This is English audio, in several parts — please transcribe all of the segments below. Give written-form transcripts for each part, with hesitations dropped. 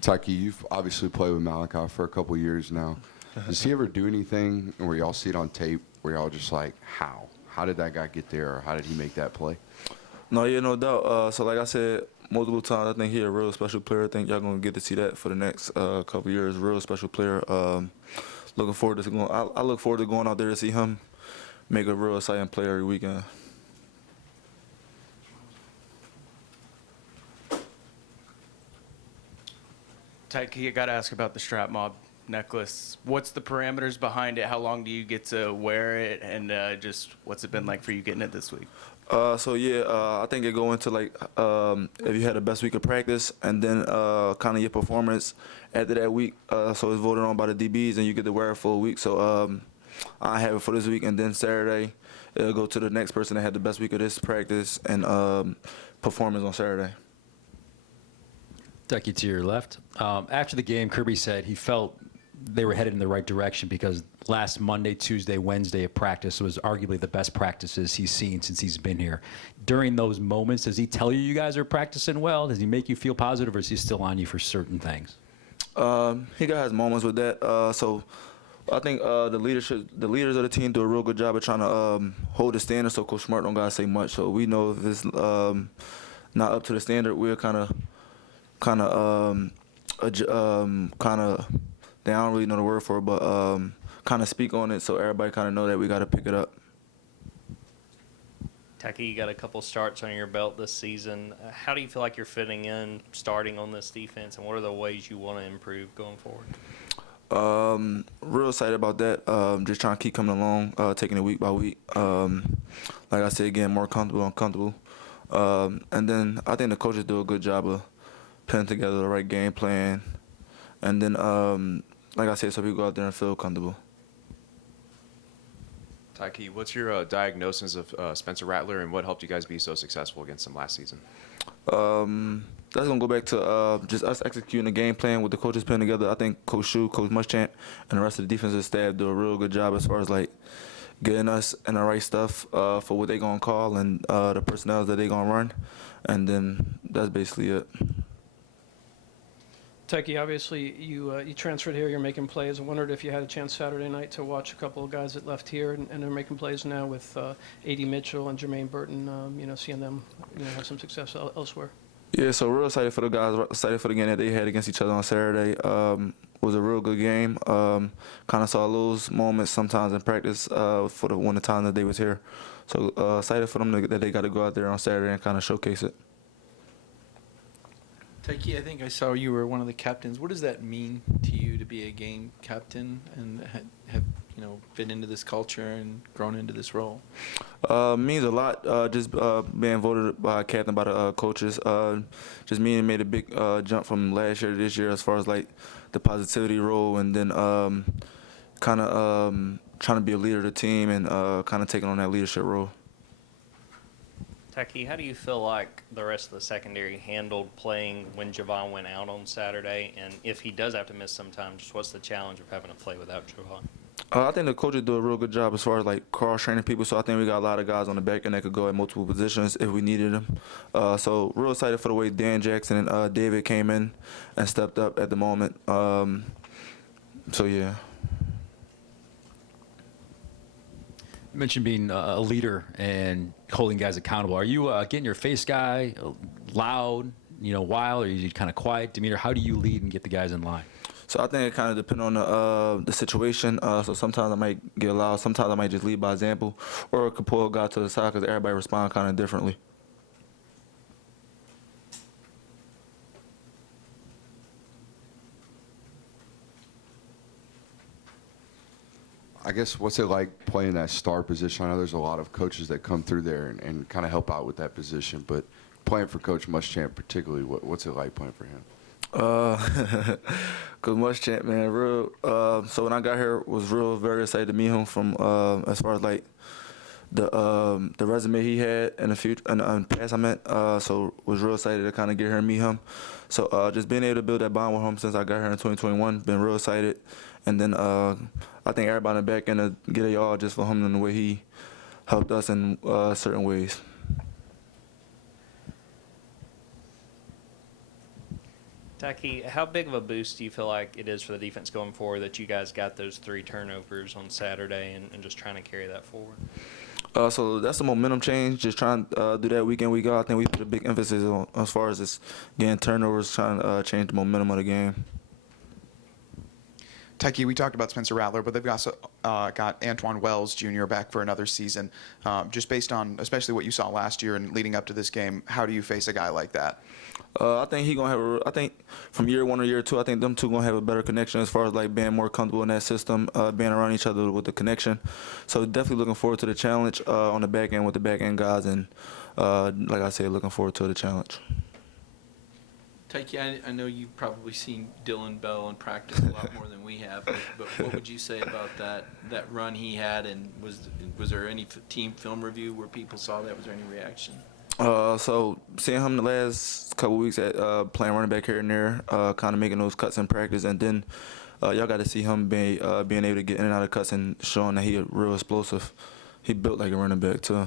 Tykee, you've obviously played with Malachi for a couple years now. Does he ever do anything where y'all see it on tape where y'all just like, how? How did that guy get there, or how did he make that play? No, yeah, no doubt. So like I said multiple times, I think he's a real special player. I think y'all gonna get to see that for the next couple years. Real special player. Looking forward to going. I look forward to going out there to see him make a real exciting play every weekend. Tykee, I got to ask about the strap mob necklace. What's the parameters behind it? How long do you get to wear it? And just what's it been like for you getting it this week? I think it go into like if you had the best week of practice and then kind of your performance after that week. So it's voted on by the DBs and you get to wear it for a week. So I have it for this week, and then Saturday it'll go to the next person that had the best week of this practice and performance on Saturday. Tykee, to your left. After the game, Kirby said he felt they were headed in the right direction because last Monday, Tuesday, Wednesday of practice was arguably the best practices he's seen since he's been here. During those moments, does he tell you guys are practicing well? Does he make you feel positive, or is he still on you for certain things? He got his moments with that. So I think the leaders of the team do a real good job of trying to hold the standard. So Coach Smart don't gotta say much. So we know if it's not up to the standard, we're kind of they don't really know the word for it, but kind of speak on it so everybody kind of know that we got to pick it up. Tykee, you got a couple starts on your belt this season. How do you feel like you're fitting in starting on this defense, and what are the ways you want to improve going forward? Real excited about that. Just trying to keep coming along, taking it week by week. Like I said, getting more comfortable and comfortable. And then I think the coaches do a good job of putting together the right game plan. And then, like I said, so we go out there and feel comfortable. Tykee, what's your diagnosis of Spencer Rattler, and what helped you guys be so successful against him last season? That's going to go back to just us executing the game plan with the coaches putting together. I think Coach Shu, Coach Muschamp, and the rest of the defensive staff do a real good job as far as, like, getting us in the right stuff for what they're going to call and the personnel that they're going to run. And then that's basically it. Tykee, obviously you transferred here. You're making plays. I wondered if you had a chance Saturday night to watch a couple of guys that left here and are making plays now with A.D. Mitchell and Jermaine Burton. Seeing them have some success elsewhere. Yeah, so real excited for the guys. Excited for the game that they had against each other on Saturday. Was a real good game. Kind of saw those moments sometimes in practice for the time that they was here. So excited for them that they got to go out there on Saturday and kind of showcase it. Tykee, I think I saw you were one of the captains. What does that mean to you to be a game captain and have fit into this culture and grown into this role? Means a lot. Just being voted by captain by the coaches. Just meaning made a big jump from last year to this year as far as like the positivity role, and then kind of trying to be a leader of the team and kind of taking on that leadership role. Tykee, how do you feel like the rest of the secondary handled playing when Javon went out on Saturday? And if he does have to miss some time, just what's the challenge of having to play without Javon? I think the coaches do a real good job as far as like cross-training people. So I think we got a lot of guys on the back end that could go at multiple positions if we needed them. So real excited for the way Dan Jackson and David came in and stepped up at the moment. So yeah. You mentioned being a leader and holding guys accountable. Are you getting your face guy, loud, wild, or are you kind of quiet demeanor? How do you lead and get the guys in line? So I think it kind of depends on the situation. So sometimes I might get loud. Sometimes I might just lead by example, or I could pull a guy to the side because everybody responds kind of differently. I guess, what's it like playing that star position? I know there's a lot of coaches that come through there and kind of help out with that position, but playing for Coach Muschamp particularly, what's it like playing for him? Coach Muschamp, man, real. So when I got here, was very excited to meet him from as far as like the resume he had in the future and past I meant. So was real excited to kind of get here and meet him. So just being able to build that bond with him since I got here in 2021, been real excited. And then I think everybody in the back end to get it all just for him and the way he helped us in certain ways. Tykee, how big of a boost do you feel like it is for the defense going forward that you guys got those 3 turnovers on Saturday and just trying to carry that forward? So that's a momentum change. Just trying to do that week in, week out. I think we put a big emphasis on as far as this getting turnovers, trying to change the momentum of the game. Tykee, we talked about Spencer Rattler, but they've also got Antoine Wells Jr. back for another season. Just based on especially what you saw last year and leading up to this game, how do you face a guy like that? I think he gonna have. I think from year 1 or year 2, I think them two gonna have a better connection as far as like being more comfortable in that system, being around each other with the connection. So definitely looking forward to the challenge on the back end with the back end guys, and like I said, looking forward to the challenge. Tykee, I know you've probably seen Dylan Bell in practice a lot more than we have, but what would you say about that run he had, and was there any team film review where people saw that? Was there any reaction? So seeing him the last couple weeks at playing running back here and there, kind of making those cuts in practice, and then y'all got to see him being able to get in and out of cuts and showing that he real explosive. He built like a running back too.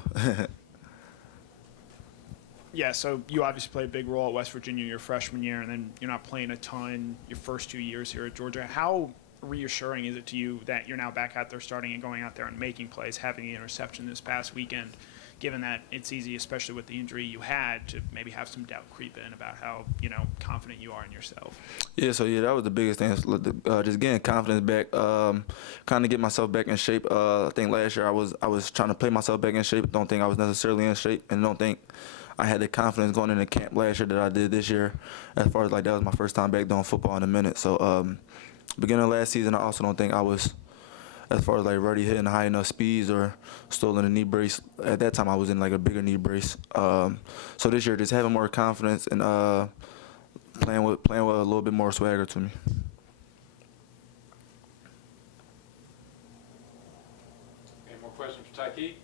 Yeah, so you obviously played a big role at West Virginia your freshman year, and then you're not playing a ton your first 2 years here at Georgia. How reassuring is it to you that you're now back out there starting and going out there and making plays, having the interception this past weekend, given that it's easy, especially with the injury you had, to maybe have some doubt creep in about how, confident you are in yourself? Yeah, so that was the biggest thing, just getting confidence back, kind of get myself back in shape. I think last year I was trying to play myself back in shape. Don't think I was necessarily in shape, and don't think I had the confidence going into camp last year that I did this year. As far as like that was my first time back doing football in a minute. So beginning of last season, I also don't think I was, as far as like ready hitting high enough speeds or still in a knee brace. At that time, I was in like a bigger knee brace. So this year, just having more confidence and playing with a little bit more swagger to me. Any more questions for Tykee?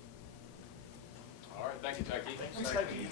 All right, thank you, Tykee. Thanks, Tykee.